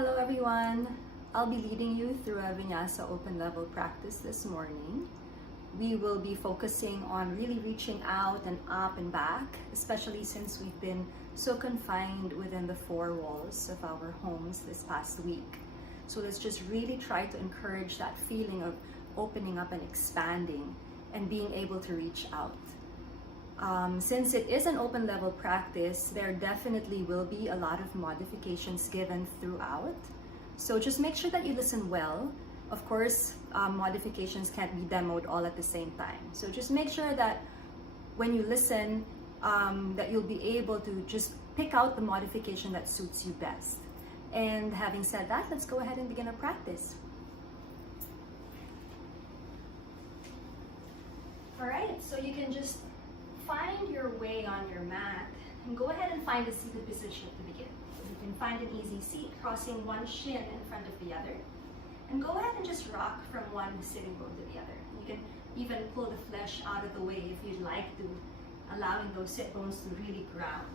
Hello everyone! I'll be leading you through a Vinyasa open level practice this morning. We will be focusing on really reaching out and up and back, especially since we've been so confined within the four walls of our homes this past week. So let's just really try to encourage that feeling of opening up and expanding and being able to reach out. Since it is an open level practice, there definitely will be a lot of modifications given throughout. So just make sure that you listen well. Of course, modifications can't be demoed all at the same time. So just make sure that when you listen, that you'll be able to just pick out the modification that suits you best. And having said that, let's go ahead and begin our practice. All right, so you can just find your way on your mat and go ahead and find a seated position to begin. So you can find an easy seat, crossing one shin in front of the other. And go ahead and just rock from one sitting bone to the other. You can even pull the flesh out of the way if you'd like to, allowing those sit bones to really ground.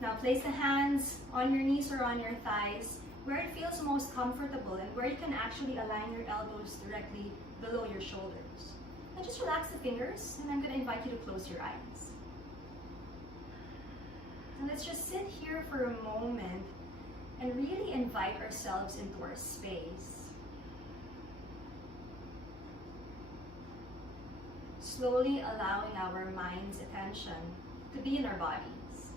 Now place the hands on your knees or on your thighs where it feels most comfortable and where you can actually align your elbows directly below your shoulders. And just relax the fingers, and I'm going to invite you to close your eyes. And let's just sit here for a moment and really invite ourselves into our space. Slowly allowing our mind's attention to be in our bodies.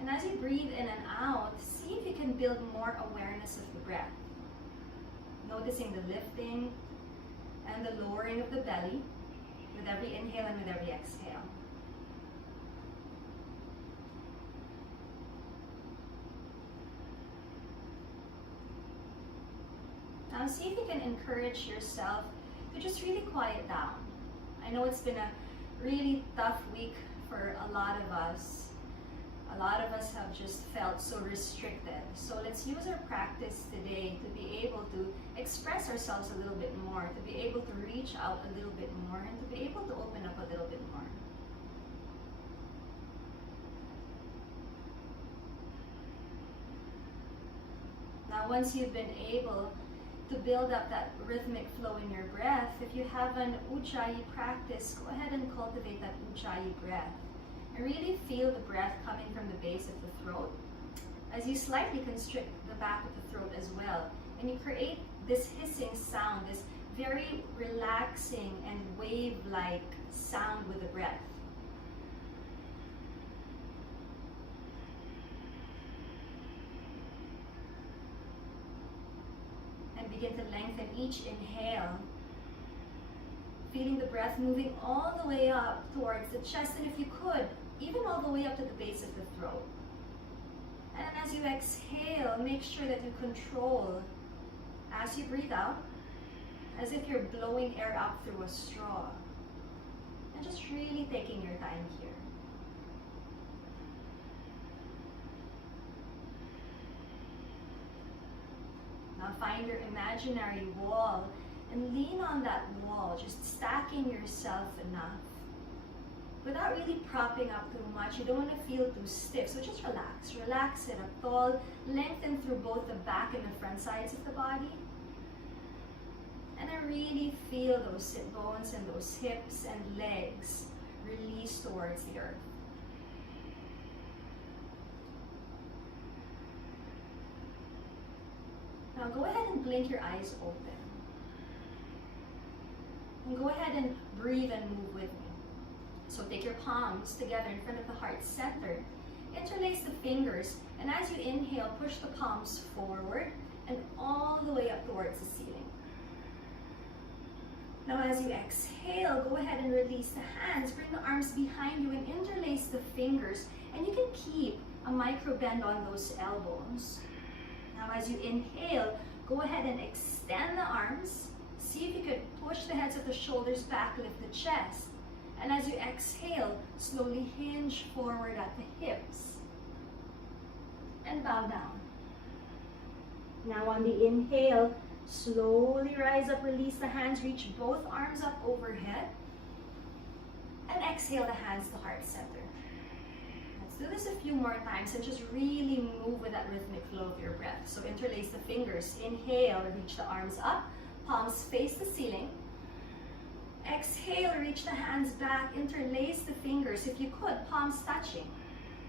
And as you breathe in and out, see if you can build more awareness of the breath. Noticing the lifting and the lowering of the belly with every inhale and with every exhale. Now see if you can encourage yourself to just really quiet down. I know it's been a really tough week for a lot of us. A lot of us have just felt so restricted. So let's use our practice today to be able to express ourselves a little bit more, to be able to reach out a little bit more, and to be able to open up a little bit more. Now, once you've been able to build up that rhythmic flow in your breath, if you have an Ujjayi practice, go ahead and cultivate that Ujjayi breath. And really feel the breath coming from the base of the throat as you slightly constrict the back of the throat as well. And you create this hissing sound, this very relaxing and wave-like sound with the breath. And begin to lengthen each inhale, feeling the breath moving all the way up towards the chest, and if you could, even all the way up to the base of the throat. And as you exhale, make sure that you control as you breathe out, as if you're blowing air out through a straw. And just really taking your time here. Now find your imaginary wall and lean on that wall, just stacking yourself enough without really propping up too much. You don't want to feel too stiff, so just relax. Relax it up tall, lengthen through both the back and the front sides of the body. And then really feel those sit bones and those hips and legs release towards the earth. Now go ahead and blink your eyes open. And go ahead and breathe and move with me. So take your palms together in front of the heart center. Interlace the fingers, and as you inhale, push the palms forward and all the way up towards the ceiling. Now as you exhale, go ahead and release the hands. Bring the arms behind you and interlace the fingers. And you can keep a micro bend on those elbows. Now as you inhale, go ahead and extend the arms. See if you could push the heads of the shoulders back, lift the chest. And as you exhale, slowly hinge forward at the hips. And bow down. Now on the inhale, slowly rise up, release the hands, reach both arms up overhead. And exhale the hands to heart center. That's do this a few more times and just really move with that rhythmic flow of your breath. So interlace the fingers. Inhale, reach the arms up. Palms face the ceiling. Exhale, reach the hands back. Interlace the fingers. If you could, palms touching.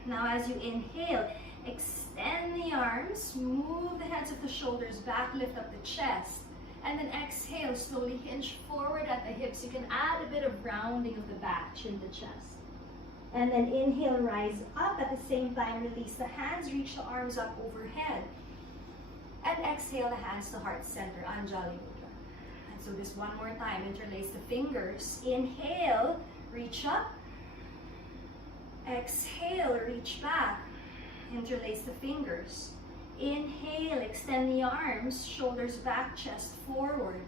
Now as you inhale, extend the arms. Move the heads of the shoulders back. Lift up the chest. And then exhale, slowly hinge forward at the hips. You can add a bit of rounding of the back, chin to chest. And then inhale, rise up. At the same time, release the hands, reach the arms up overhead. And exhale the hands to heart center, Anjali Mudra. And so this one more time, interlace the fingers. Inhale, reach up. Exhale, reach back. Interlace the fingers. Inhale, extend the arms, shoulders back, chest forward.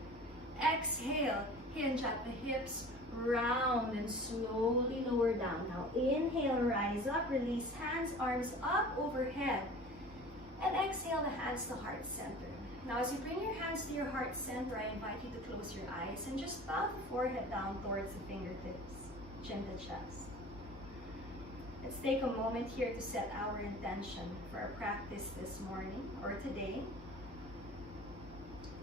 Exhale, hinge at the hips, round and slowly lower down. Now inhale, rise up, release hands, arms up overhead. And exhale the hands to heart center. Now as you bring your hands to your heart center, I invite you to close your eyes and just bow the forehead down towards the fingertips, chin to chest. Let's take a moment here to set our intention for our practice this morning or today.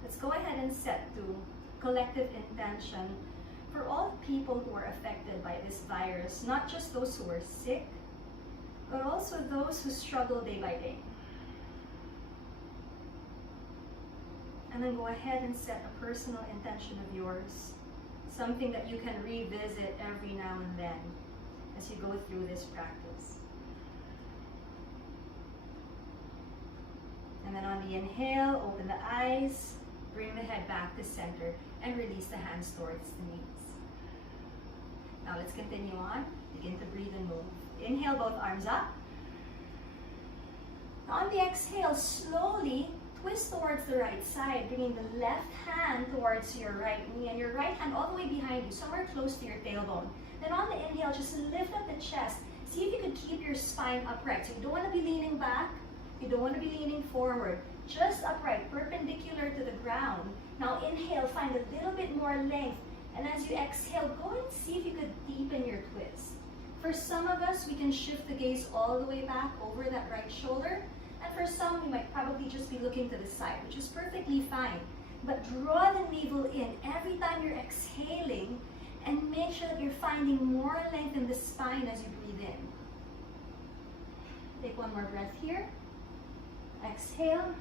Let's go ahead and set the collective intention for all people who are affected by this virus, not just those who are sick, but also those who struggle day by day. And then go ahead and set a personal intention of yours, something that you can revisit every now and then as you go through this practice. And then on the inhale, open the eyes, bring the head back to center, and release the hands towards the knees. Now let's continue on. Begin to breathe and move. Inhale, both arms up. On the exhale, slowly twist towards the right side, bringing the left hand towards your right knee and your right hand all the way behind you, somewhere close to your tailbone. Then on the inhale, just lift up the chest. See if you can keep your spine upright. So you don't want to be leaning back. You don't want to be leaning forward. Just upright, perpendicular to the ground. Now inhale, find a little bit more length. And as you exhale, go and see if you could deepen your twist. For some of us, we can shift the gaze all the way back over that right shoulder. And for some, we might probably just be looking to the side, which is perfectly fine. But draw the navel in every time you're exhaling, and make sure that you're finding more length in the spine as you breathe in. Take one more breath here. Exhale.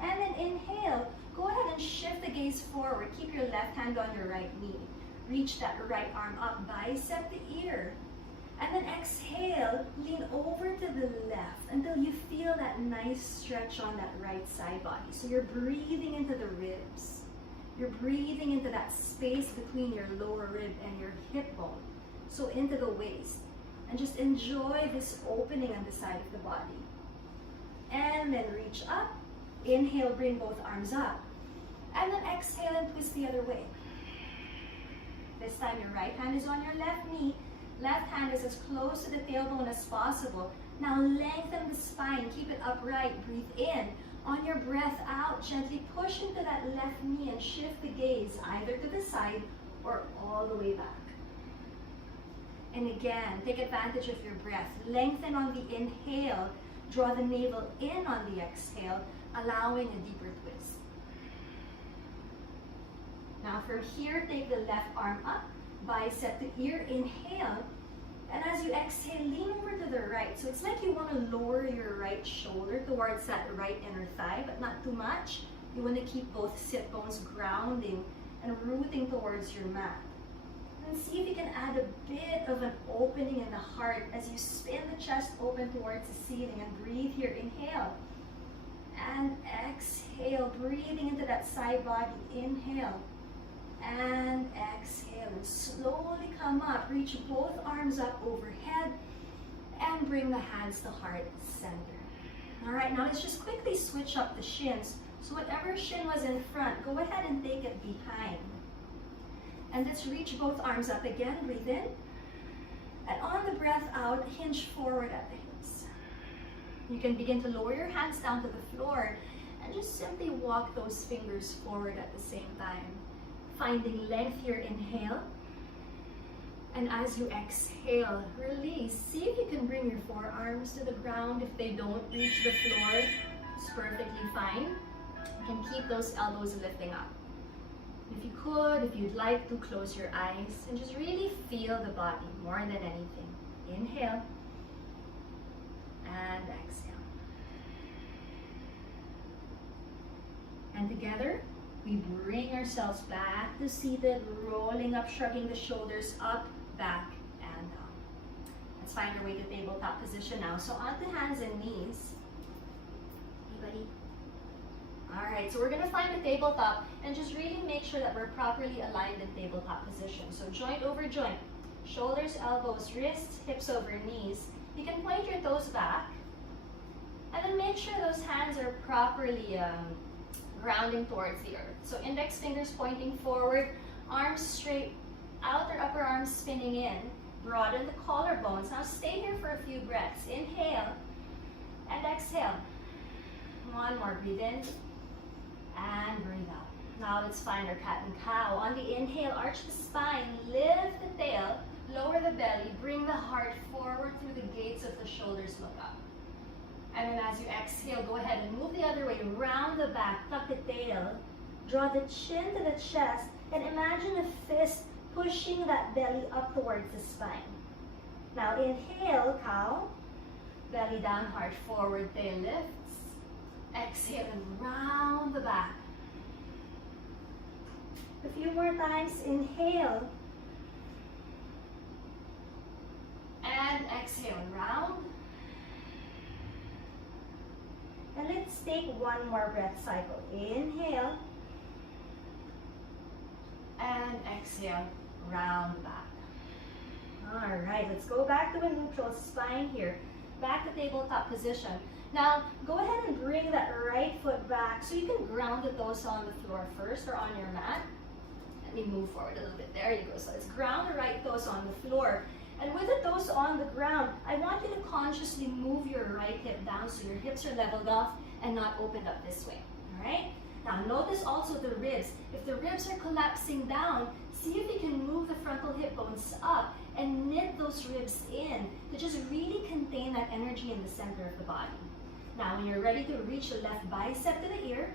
And then inhale. Go ahead and shift the gaze forward. Keep your left hand on your right knee. Reach that right arm up, bicep the ear. And then exhale, lean over to the left until you feel that nice stretch on that right side body. So you're breathing into the ribs. You're breathing into that space between your lower rib and your hip bone. So into the waist. And just enjoy this opening on the side of the body. And then reach up. Inhale, bring both arms up. And then exhale and twist the other way. This time your right hand is on your left knee. Left hand is as close to the tailbone as possible. Now lengthen the spine, keep it upright, breathe in. On your breath out, gently push into that left knee and shift the gaze either to the side or all the way back. And again, take advantage of your breath. Lengthen on the inhale, draw the navel in on the exhale, allowing a deeper twist. Now from here, take the left arm up, bicep the ear, inhale. And as you exhale, lean over to the right. So it's like you want to lower your right shoulder towards that right inner thigh, but not too much. You want to keep both sit bones grounding and rooting towards your mat. And see if you can add a bit of an opening in the heart as you spin the chest open towards the ceiling and breathe here. Inhale. And exhale, breathing into that side body. Inhale. And exhale, and slowly come up. Reach both arms up overhead and bring the hands to heart center. All right, now let's just quickly switch up the shins. So whatever shin was in front, go ahead and take it behind. And let's reach both arms up again. Breathe in. And on the breath out, hinge forward at the hips. You can begin to lower your hands down to the floor and just simply walk those fingers forward at the same time. Finding length here, inhale. And as you exhale, release. See if you can bring your forearms to the ground. If they don't reach the floor, it's perfectly fine. You can keep those elbows lifting up. If you could, if you'd like to, close your eyes and just really feel the body more than anything. Inhale and exhale. And together, we bring ourselves back to seated, rolling up, shrugging the shoulders up, back, and down. Let's find our way to tabletop position now. So onto hands and knees. Hey, buddy. All right, so we're gonna find the tabletop and just really make sure that we're properly aligned in tabletop position. So joint over joint, shoulders, elbows, wrists, hips over knees. You can point your toes back and then make sure those hands are properly grounding towards the earth. So index fingers pointing forward, arms straight, outer upper arms spinning in, broaden the collarbones. Now stay here for a few breaths. Inhale and exhale. One more, breathe in and breathe out. Now let's find our cat and cow. On the inhale, arch the spine, lift the tail, lower the belly, bring the heart forward through the gates of the shoulders, look up. And then as you exhale, go ahead and move the other way, round the back, tuck the tail, draw the chin to the chest, and imagine a fist pushing that belly up towards the spine. Now inhale, cow, belly down, heart forward, tail lifts. Exhale and round the back. A few more times, inhale. And exhale, round. And let's take one more breath cycle. Inhale. And exhale, round back. All right, let's go back to a neutral spine here. Back to tabletop position. Now, go ahead and bring that right foot back so you can ground the toes on the floor first or on your mat. Let me move forward a little bit. There you go. So let's ground the right toes on the floor. And with the toes on the ground, I want you to consciously move your right hip down so your hips are leveled off and not opened up this way. All right? Now, notice also the ribs. If the ribs are collapsing down, see if you can move the frontal hip bones up and knit those ribs in to just really contain that energy in the center of the body. Now, when you're ready to reach the left bicep to the ear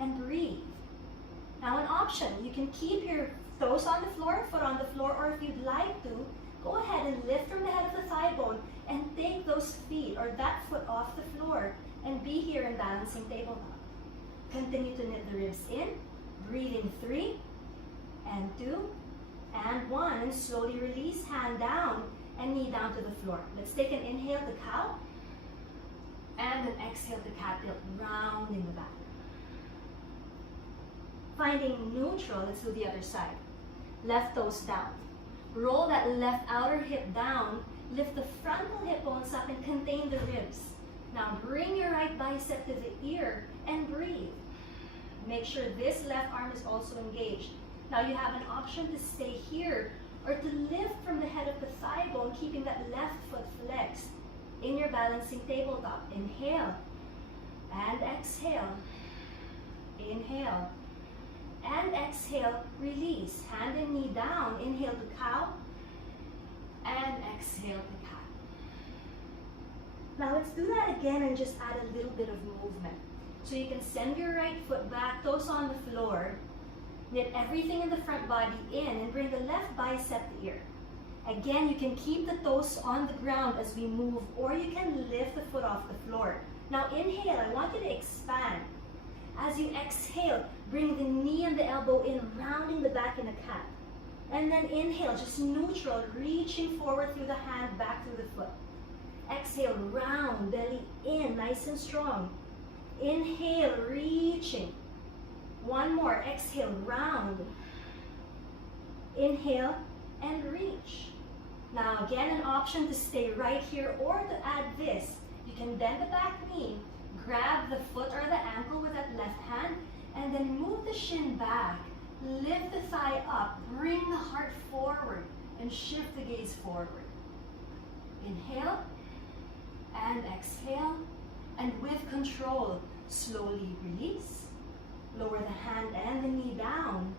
and breathe. Now, an option, you can keep your toes on the floor, foot on the floor, or if you'd like to, go ahead and lift from the head of the thigh bone and take those feet or that foot off the floor and be here in balancing tabletop. Continue to knit the ribs in, breathing 3 and 2 and 1, and slowly release, hand down and knee down to the floor. Let's take an inhale to cow and an exhale to cat tilt, rounding the back. Finding neutral, let's do the other side. Left toes down. Roll that left outer hip down, lift the frontal hip bones up and contain the ribs. Now bring your right bicep to the ear and breathe. Make sure this left arm is also engaged. Now you have an option to stay here or to lift from the head of the thigh bone, keeping that left foot flexed in your balancing tabletop. Inhale and exhale. Inhale and exhale, release. Hand and knee down. Inhale to cow and exhale to cat. Now let's do that again and just add a little bit of movement. So you can send your right foot back, toes on the floor, knit everything in the front body in and bring the left bicep to ear. Again, you can keep the toes on the ground as we move, or you can lift the foot off the floor. Now inhale, I want you to expand. As you exhale, bring the knee and the elbow in, rounding the back in a cat. And then inhale, just neutral, reaching forward through the hand, back through the foot. Exhale, round, belly in, nice and strong. Inhale, reaching. One more, exhale, round. Inhale and reach. Now again, an option to stay right here or to add this. You can bend the back knee, grab the foot or the ankle with that left hand, and then move the shin back. Lift the thigh up, bring the heart forward, and shift the gaze forward. Inhale and exhale, and with control, slowly release. Lower the hand and the knee down.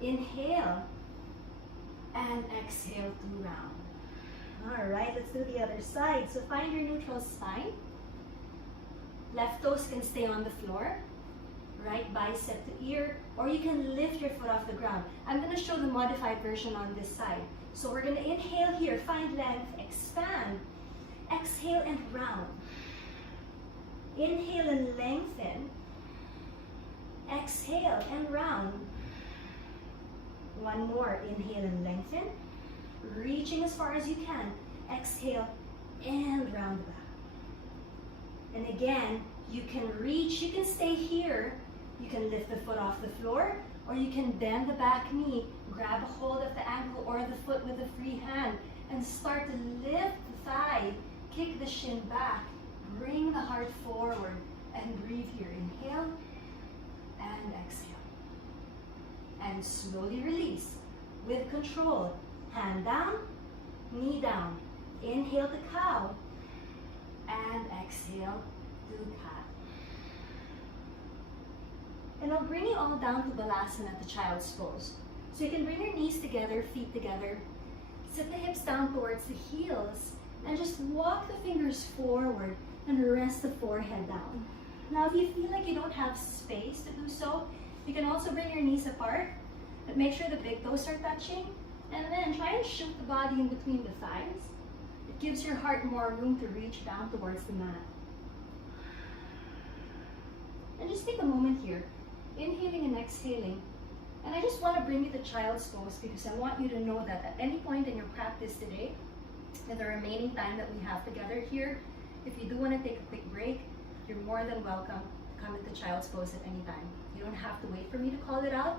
Inhale and exhale. exhale to round. All right, let's do the other side. So find your neutral spine. Left toes can stay on the floor. Right bicep to ear, or you can lift your foot off the ground. I'm going to show the modified version on this side. So we're going to inhale here, find length, expand. Exhale and round. Inhale and lengthen. Exhale and round. One more, inhale and lengthen. Reaching as far as you can. Exhale and round back. And again, you can reach, you can stay here. You can lift the foot off the floor, or you can bend the back knee, grab a hold of the ankle or the foot with a free hand, and start to lift the thigh, kick the shin back, bring the heart forward, and breathe here. Inhale and exhale. And slowly release with control. Hand down, knee down. Inhale to cow, and exhale to cat. And I'll bring you all down to Balasana, the child's pose. So you can bring your knees together, feet together, sit the hips down towards the heels, and just walk the fingers forward and rest the forehead down. Now, if you feel like you don't have space to do so, you can also bring your knees apart, but make sure the big toes are touching, and then try and shoot the body in between the thighs. It gives your heart more room to reach down towards the mat. And just take a moment here, inhaling and exhaling. And I just want to bring you the child's pose because I want you to know that at any point in your practice today, in the remaining time that we have together here, if you do want to take a quick break, you're more than welcome to come into child's pose at any time. You don't have to wait for me to call it out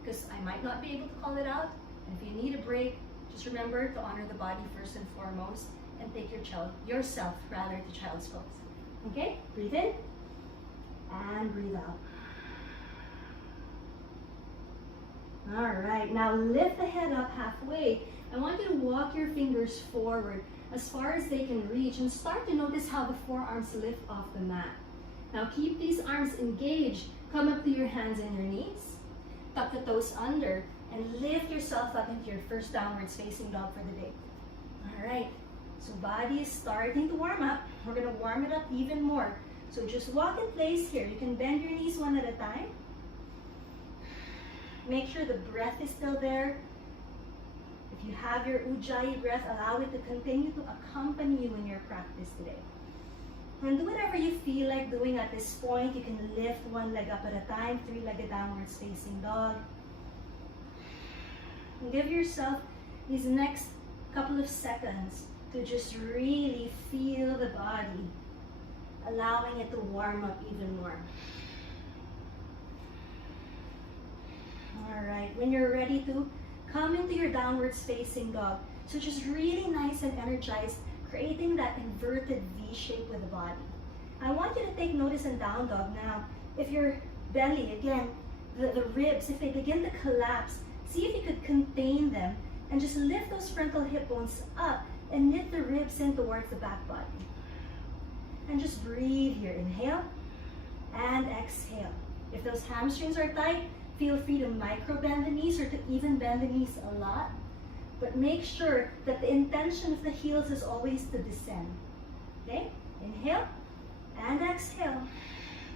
because I might not be able to call it out. And if you need a break, just remember to honor the body first and foremost and take yourself to child's pose. Okay? Breathe in and breathe out. All right, now lift the head up halfway. I want you to walk your fingers forward as far as they can reach and start to notice how the forearms lift off the mat. Now keep these arms engaged. Come up to your hands and your knees. Tuck the toes under and lift yourself up into your first downwards facing dog for the day. All right, so body is starting to warm up. We're gonna warm it up even more. So just walk in place here. You can bend your knees one at a time. Make sure the breath is still there. If you have your Ujjayi breath, allow it to continue to accompany you in your practice today. And do whatever you feel like doing at this point. You can lift one leg up at a time, three-legged downwards facing dog. And give yourself these next couple of seconds to just really feel the body, allowing it to warm up even more. All right, when you're ready to, come into your downwards facing dog. So just really nice and energized, creating that inverted V shape with the body. I want you to take notice in down dog now. If your belly, again, the ribs, if they begin to collapse, see if you could contain them and just lift those frontal hip bones up and knit the ribs in towards the back body. And just breathe here. Inhale and exhale. If those hamstrings are tight, feel free to micro bend the knees or to even bend the knees a lot. But make sure that the intention of the heels is always to descend. Okay? Inhale and exhale.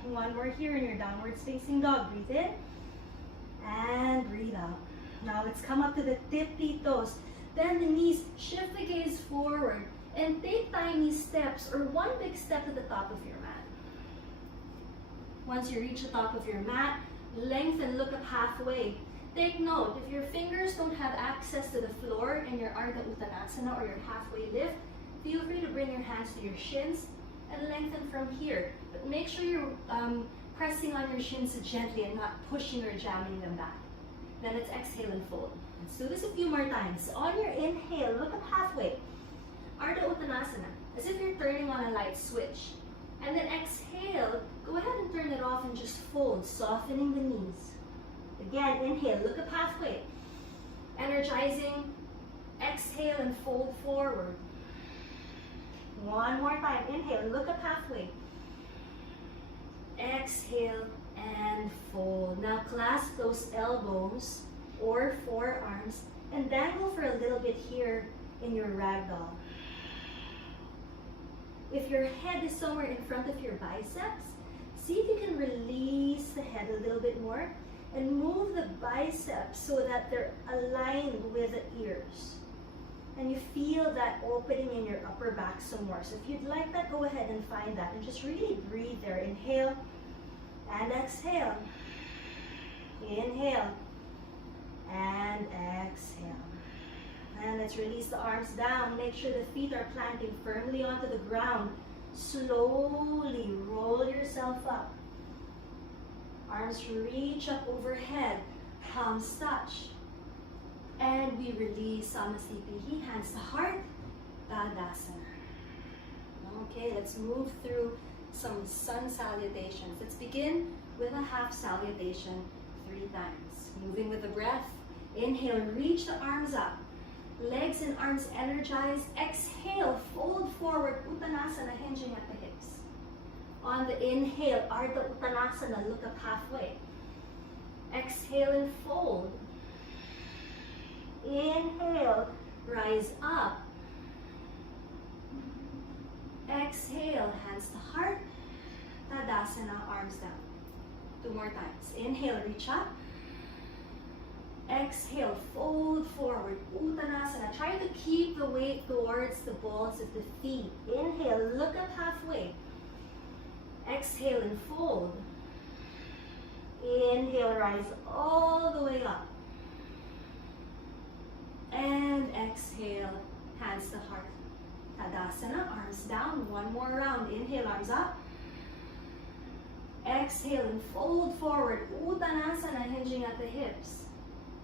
One more here in your downwards facing dog. Breathe in and breathe out. Now let's come up to the tippy toes. Bend the knees, shift the gaze forward, and take tiny steps or one big step to the top of your mat. Once you reach the top of your mat, lengthen, look up halfway. Take note, if your fingers don't have access to the floor in your Ardha Uttanasana or your halfway lift, feel free to bring your hands to your shins and lengthen from here. But make sure you're pressing on your shins gently and not pushing or jamming them back. Then let's exhale and fold. Let's do this a few more times. On your inhale, look up halfway. Ardha Uttanasana, as if you're turning on a light switch. And then exhale, go ahead and turn it off and just fold, softening the knees. Again, inhale, look up halfway. Energizing, exhale and fold forward. One more time, inhale and look up halfway. Exhale and fold. Now clasp those elbows or forearms, and dangle for a little bit here in your ragdoll. If your head is somewhere in front of your biceps, see if you can release the head a little bit more and move the biceps so that they're aligned with the ears. And you feel that opening in your upper back some more. So if you'd like that, go ahead and find that and just really breathe there. Inhale and exhale. Inhale and exhale. And let's release the arms down. Make sure the feet are planting firmly onto the ground. Slowly roll yourself up. Arms reach up overhead. Palms touch. And we release Samasthiti, hands to heart, Tadasana. Okay, let's move through some sun salutations. Let's begin with a half salutation 3 times. Moving with the breath. Inhale, reach the arms up. Legs and arms energized. Exhale, fold forward, Uttanasana, hinging at the hips. On the inhale, Ardha Uttanasana, look up halfway. Exhale and fold. Inhale, rise up. Exhale, hands to heart. Tadasana, arms down. 2 more times. Inhale, reach up. Exhale, fold forward, Uttanasana. Try to keep the weight towards the balls of the feet. Inhale, look up halfway. Exhale and fold. Inhale, rise all the way up. And exhale, hands to heart. Tadasana, arms down. 1 more round. Inhale, arms up. Exhale and fold forward. Uttanasana, hinging at the hips.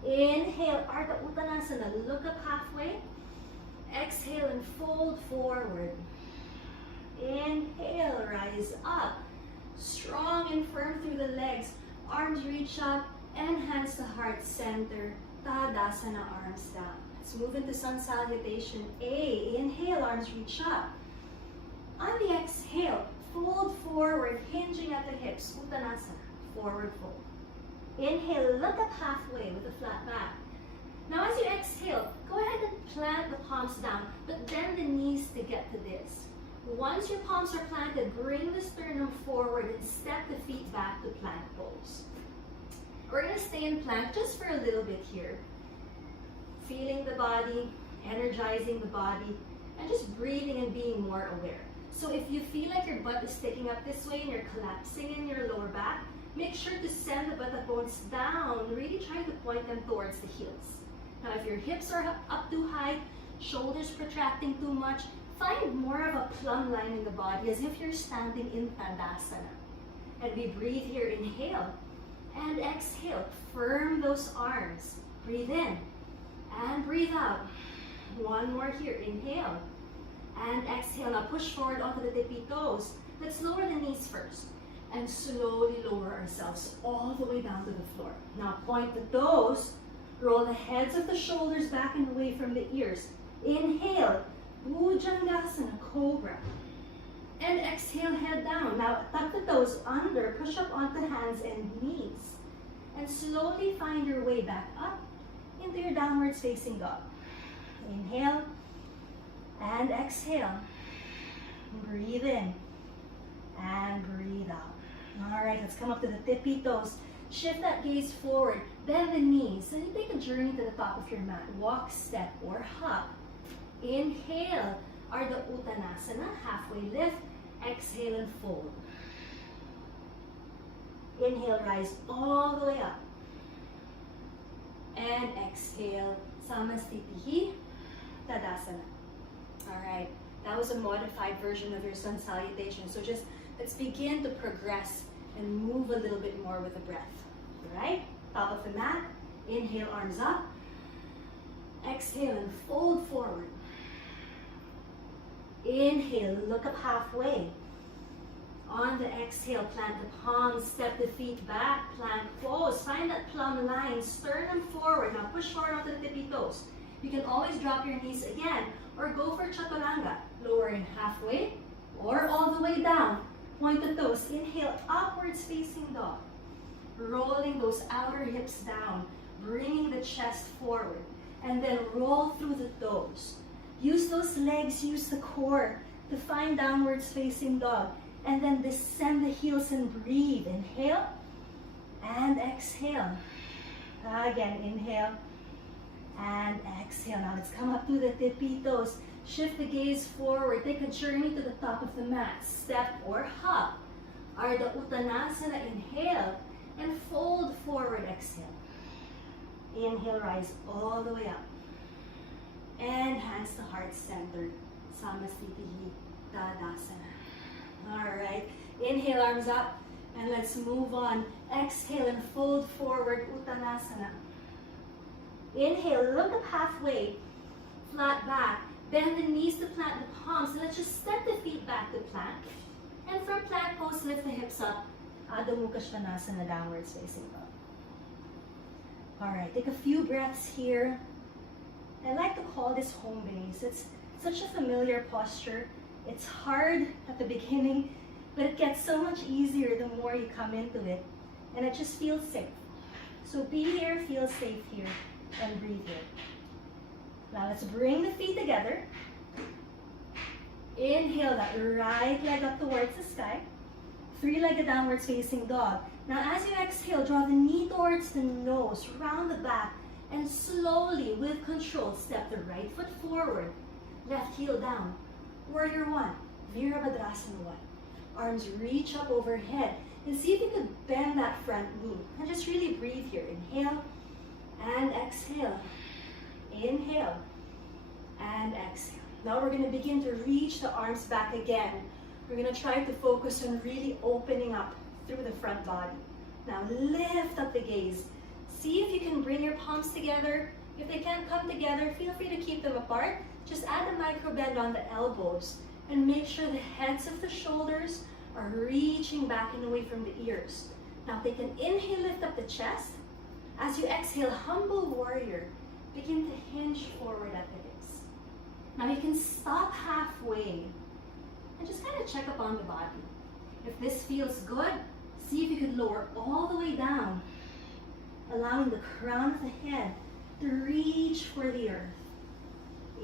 Inhale, Ardha Uttanasana, look up halfway. Exhale and fold forward. Inhale, rise up. Strong and firm through the legs. Arms reach up and hands to heart center. Tadasana, arms down. Let's move into sun salutation A. Inhale, arms reach up. On the exhale, fold forward, hinging at the hips. Uttanasana, forward fold. Inhale, look up halfway with a flat back. Now as you exhale, go ahead and plant the palms down, but bend the knees to get to this. Once your palms are planted, bring the sternum forward and step the feet back to plank pose. We're going to stay in plank just for a little bit here. Feeling the body, energizing the body, and just breathing and being more aware. So if you feel like your butt is sticking up this way and you're collapsing in your lower back, make sure to send the buttock bones down, really trying to point them towards the heels. Now if your hips are up too high, shoulders protracting too much, find more of a plumb line in the body as if you're standing in Tadasana. And we breathe here, inhale and exhale. Firm those arms. Breathe in and breathe out. 1 more here, inhale and exhale. Now push forward onto the tippy toes. Let's lower the knees first. And slowly lower ourselves all the way down to the floor. Now point the toes, roll the heads of the shoulders back and away from the ears. Inhale, Bhujangasana, Cobra. And exhale, head down. Now tuck the toes under, push up onto hands and knees. And slowly find your way back up into your downwards facing dog. Inhale and exhale. Breathe in and breathe out. All right, let's come up to the tippy toes. Shift that gaze forward, bend the knees, and you take a journey to the top of your mat. Walk, step, or hop. Inhale, Ardha Uttanasana, halfway lift. Exhale and fold. Inhale, rise all the way up. And exhale, Samasthiti, Tadasana. All right, that was a modified version of your sun salutation. So just let's begin to progress and move a little bit more with the breath. All right, top of the mat. Inhale, arms up. Exhale and fold forward. Inhale, look up halfway. On the exhale, plant the palms, step the feet back, plank pose. Find that plumb line, sternum forward. Now push forward onto the tippy toes. You can always drop your knees again or go for chaturanga. Lowering halfway or all the way down. Point the toes. Inhale, upwards facing dog. Rolling those outer hips down. bringing the chest forward. And then roll through the toes. Use those legs, use the core to find downwards facing dog. And then descend the heels and breathe. Inhale and exhale. Again, inhale and exhale. Now let's come up to the tippy toes. Shift the gaze forward. Take a journey to the top of the mat. Step or hop. Ardha Uttanasana. Inhale and fold forward. Exhale. Inhale, rise all the way up. And hands to heart center. Samasthiti Tadasana. Alright. Inhale, arms up. And let's move on. Exhale and fold forward. Uttanasana. Inhale, look up halfway. Flat back. Bend the knees to plant the palms. And let's just step the feet back to plank. And from plank pose, lift the hips up. Adho Mukha Svanasana, downwards facing dog. Alright, take a few breaths here. I like to call this home base. It's such a familiar posture. It's hard at the beginning, but it gets so much easier the more you come into it. And it just feels safe. So be here, feel safe here, and breathe here. Now let's bring the feet together. Inhale that right leg up towards the sky. Three-legged downwards facing dog. Now as you exhale, draw the knee towards the nose, round the back, and slowly, with control, step the right foot forward, left heel down. Warrior one, Virabhadrasana one. Arms reach up overhead, and see if you can bend that front knee. And just really breathe here. Inhale and exhale. Inhale and exhale. Now we're going to begin to reach the arms back again. We're going to try to focus on really opening up through the front body. Now lift up the gaze. See if you can bring your palms together. If they can't come together, feel free to keep them apart. Just add a micro bend on the elbows and make sure the heads of the shoulders are reaching back and away from the ears. Now take an inhale, lift up the chest. As you exhale, humble warrior. Begin to hinge forward at the hips. Now you can stop halfway and just kind of check up on the body. If this feels good, see if you could lower all the way down, allowing the crown of the head to reach for the earth.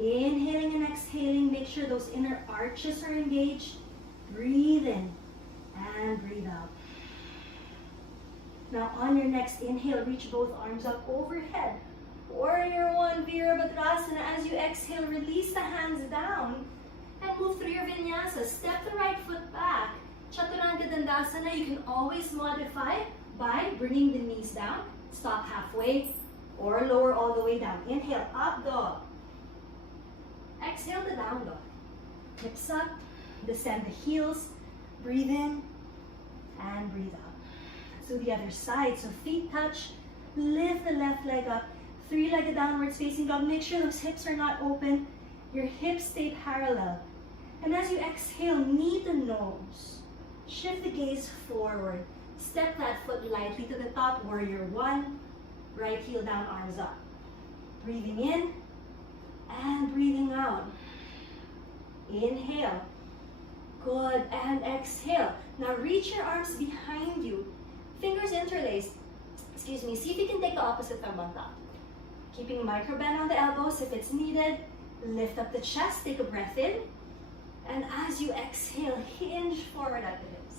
Inhaling and exhaling, make sure those inner arches are engaged. Breathe in and breathe out. Now on your next inhale, reach both arms up overhead. Warrior one, Virabhadrasana. As you exhale, release the hands down and move through your Vinyasa. Step the right foot back. Chaturanga Dandasana, you can always modify by bringing the knees down. Stop halfway or lower all the way down. Inhale, up dog. Exhale the down dog. Hips up, descend the heels, breathe in and breathe out. So the other side, so feet touch, lift the left leg up, three-legged downwards facing dog. Make sure those hips are not open, your hips stay parallel. And as you exhale, knee to nose, shift the gaze forward, step that foot lightly to the top, warrior one, right heel down, arms up. Breathing in and breathing out. Inhale. Good. And exhale. Now reach your arms behind you. Fingers interlaced. Excuse me. See if you can take the opposite thumb on top. Keeping micro bend on the elbows if it's needed. Lift up the chest. Take a breath in. And as you exhale, hinge forward at the hips.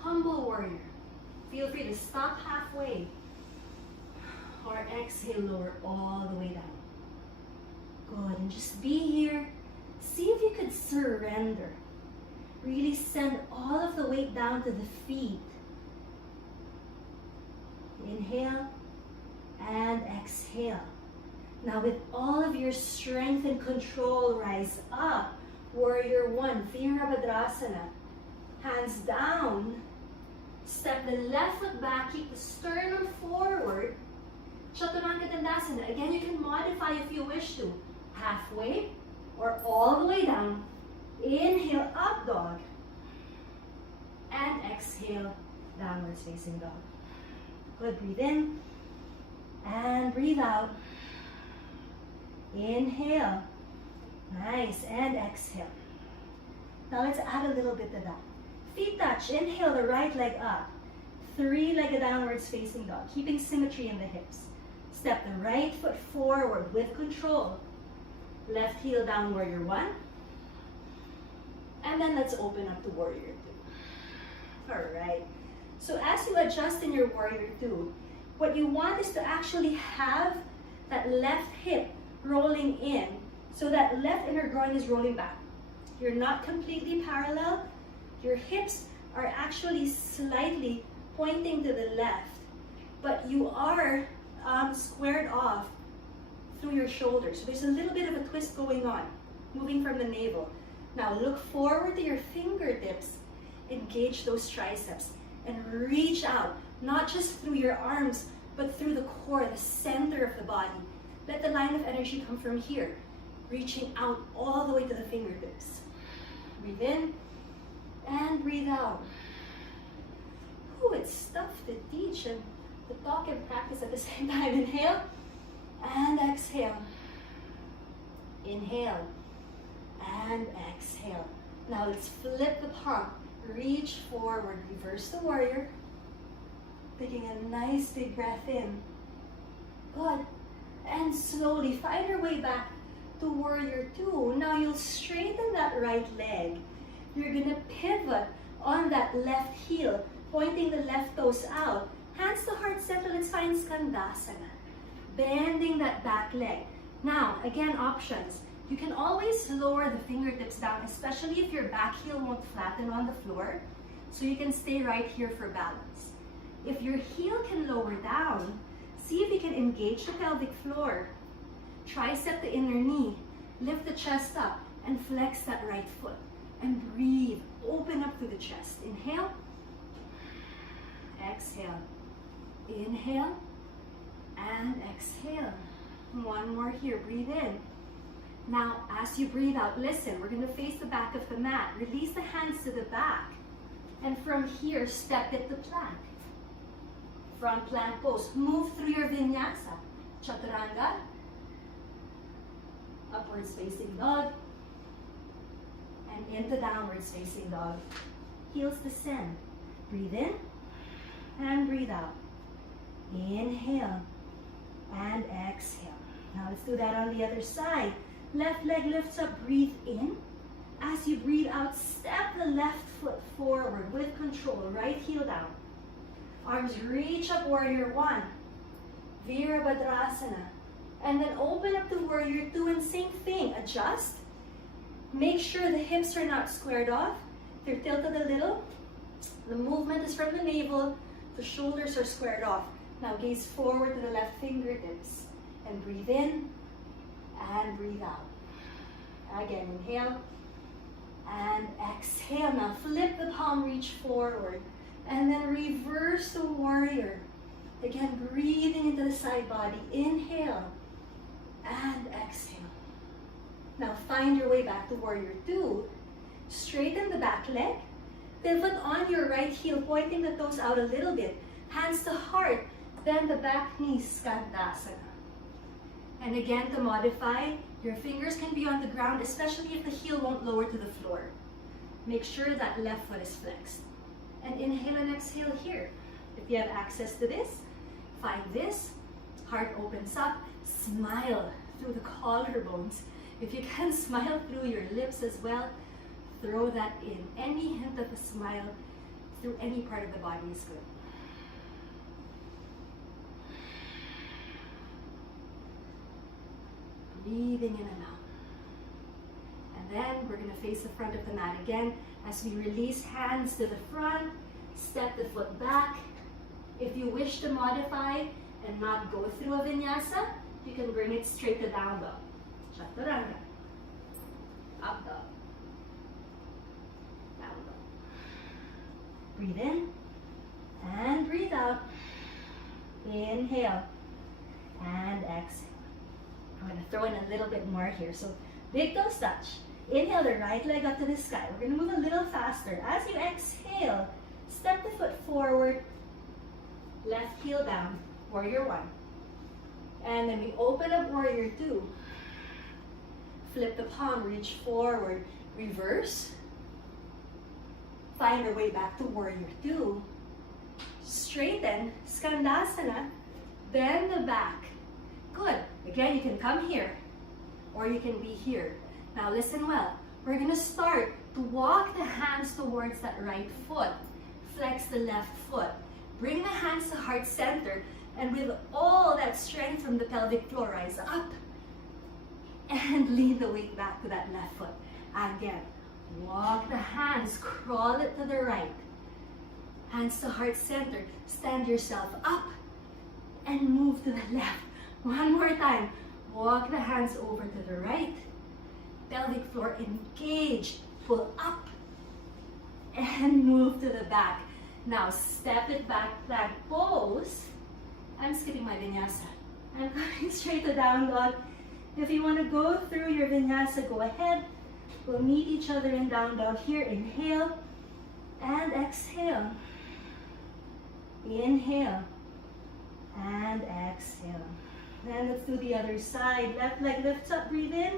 Humble warrior. Feel free to stop halfway. Or exhale, lower all the way down. Good, and just be here. See if you could surrender. Really send all of the weight down to the feet. Inhale and exhale. Now with all of your strength and control, rise up. Warrior one, Virabhadrasana. Hands down. Step the left foot back, keep the sternum forward. Chaturanga Dandasana. Again, you can modify if you wish to. Halfway or all the way down. Inhale, up dog. And exhale, downwards facing dog. Good, breathe in. And breathe out. Inhale. Nice, and exhale. Now let's add a little bit to that. Feet touch, inhale the right leg up. Three-legged downwards facing dog, keeping symmetry in the hips. Step the right foot forward with control. Left heel down, warrior one. And then let's open up to warrior two. All right. So as you adjust in your warrior two, what you want is to actually have that left hip rolling in, so that left inner groin is rolling back. You're not completely parallel. Your hips are actually slightly pointing to the left, but you are squared off through your shoulders. So there's a little bit of a twist going on, moving from the navel. Now look forward to your fingertips, engage those triceps, and reach out, not just through your arms, but through the core, the center of the body. Let the line of energy come from here, reaching out all the way to the fingertips. Breathe in and breathe out. Ooh, it's tough to teach and to talk and practice at the same time. Inhale and exhale. Inhale and exhale. Now let's flip the palm. Reach forward, reverse the warrior. Taking a nice big breath in. Good. And slowly find your way back to warrior two. Now you'll straighten that right leg. You're gonna pivot on that left heel, pointing the left toes out. Hands to heart center, let's find skandasana. Bending that back leg. Now, again, options. You can always lower the fingertips down, especially if your back heel won't flatten on the floor. So you can stay right here for balance. If your heel can lower down, see if you can engage the pelvic floor. Tricep the inner knee, lift the chest up, and flex that right foot. And breathe, open up through the chest. Inhale, exhale. Inhale, and exhale. One more here, breathe in. Now, as you breathe out, listen, we're gonna face the back of the mat. Release the hands to the back. And from here, step it to plank. Front plank pose. Move through your vinyasa. Chaturanga. Upwards facing dog. And into downwards facing dog. Heels descend. Breathe in and breathe out. Inhale and exhale. Now let's do that on the other side. Left leg lifts up, breathe in. As you breathe out, step the left foot forward with control, right heel down. Arms reach up, warrior one. Virabhadrasana. And then open up to warrior two and same thing, adjust. Make sure the hips are not squared off. They're tilted a little. The movement is from the navel. The shoulders are squared off. Now gaze forward to the left fingertips. And breathe in and breathe out. Again, inhale and exhale. Now flip the palm, reach forward. And then reverse the warrior. Again, breathing into the side body. Inhale and exhale. Now find your way back to warrior two. Straighten the back leg. Pivot on your right heel, pointing the toes out a little bit. Hands to heart. Bend the back knee, skandasana. And again, to modify, your fingers can be on the ground, especially if the heel won't lower to the floor. Make sure that left foot is flexed. And inhale and exhale here. If you have access to this, find this. Heart opens up. Smile through the collarbones. If you can smile through your lips as well, throw that in. Any hint of a smile through any part of the body is good. Breathing in and out. And then we're going to face the front of the mat again. As we release hands to the front, step the foot back. If you wish to modify and not go through a vinyasa, you can bring it straight to down dog. Chaturanga. Up dog. Down dog. Breathe in and breathe out. Inhale and exhale. I'm going to throw in a little bit more here. So big toes touch. Inhale the right leg up to the sky. We're going to move a little faster. As you exhale, step the foot forward. Left heel down. Warrior one. And then we open up warrior two. Flip the palm, reach forward. Reverse. Find your way back to warrior two. Straighten. Skandasana. Bend the back. Good. Again, you can come here or you can be here. Now listen well. We're gonna start to walk the hands towards that right foot. Flex the left foot. Bring the hands to heart center, and with all that strength from the pelvic floor, rise up and lean the weight back to that left foot. Again, walk the hands, crawl it to the right. Hands to heart center. Stand yourself up and move to the left. One more time. Walk the hands over to the right. Pelvic floor engaged. Pull up and move to the back. Now step it back, plank pose. I'm skipping my vinyasa. I'm going straight to down dog. If you want to go through your vinyasa, go ahead. We'll meet each other in down dog here. Inhale and exhale. Inhale and exhale. Then let's do the other side. Left leg lifts up, breathe in.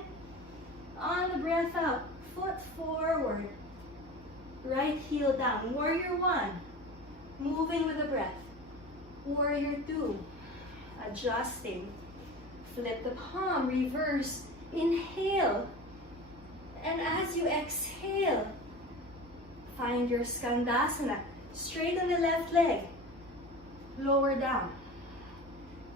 On the breath out, foot forward. Right heel down. Warrior one. Moving with the breath. Warrior two. Adjusting. Flip the palm, reverse. Inhale. And as you exhale, find your skandasana. Straighten the left leg. Lower down.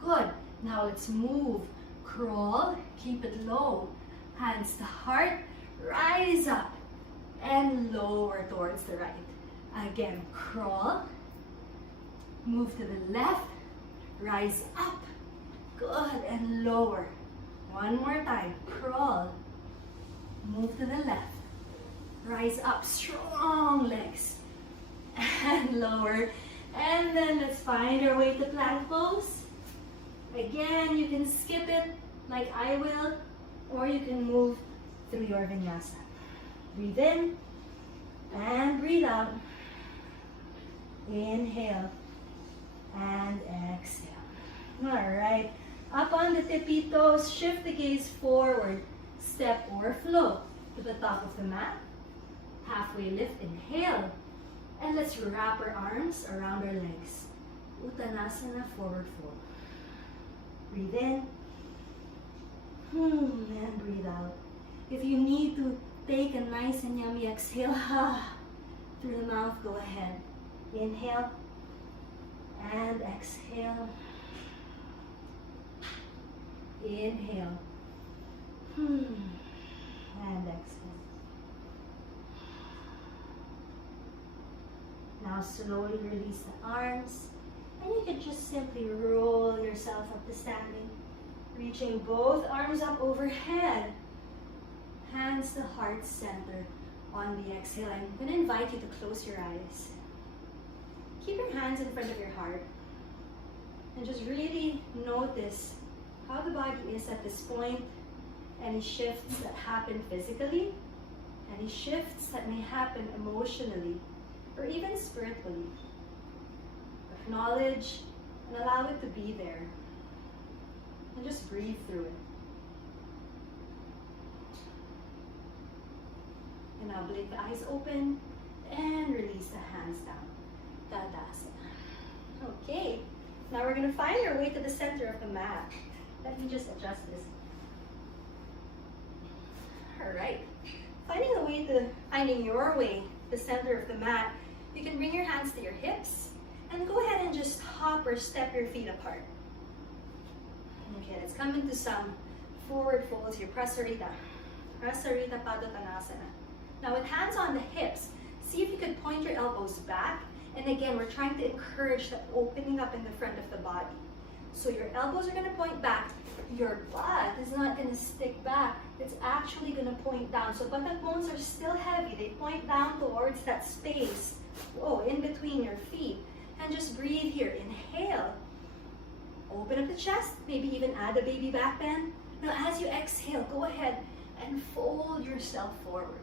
Good. Now let's move. Crawl. Keep it low. Hands to heart. Rise up. And lower towards the right. Again, crawl. Move to the left. Rise up. Good. And lower. One more time. Crawl. Move to the left. Rise up. Strong legs. And lower. And then let's find our way to plank pose. Again, you can skip it like I will, or you can move through your vinyasa. Breathe in and breathe out. Inhale and exhale. All right. Up on the tippy toes, shift the gaze forward. Step or flow to the top of the mat. Halfway lift, inhale. And let's wrap our arms around our legs. Uttanasana, forward fold. Breathe in. And breathe out. If you need to take a nice and yummy exhale through the mouth, go ahead. Inhale and exhale. Inhale and exhale. Now slowly release the arms, and you can just simply roll yourself up to standing, reaching both arms up overhead. Hands to heart center on the exhale. I'm going to invite you to close your eyes. Keep your hands in front of your heart and just really notice how the body is at this point, any shifts that happen physically, any shifts that may happen emotionally, or even spiritually. Acknowledge and allow it to be there. And just breathe through it. And now blink the eyes open and release the hands down. Tadasana. Okay, now we're going to find our way to the center of the mat. Let me just adjust this. Alright, finding your way to the center of the mat, you can bring your hands to your hips and go ahead and just hop or step your feet apart. Okay, let's come into some forward folds here. Prasarita. Prasarita Padottanasana. Now with hands on the hips, see if you can point your elbows back. And again, we're trying to encourage the opening up in the front of the body. So your elbows are going to point back. Your butt is not going to stick back. It's actually going to point down. So buttock bones are still heavy. They point down towards that space. In between your feet. And just breathe here. Inhale. Open up the chest. Maybe even add a baby back bend. Now as you exhale, go ahead and fold yourself forward.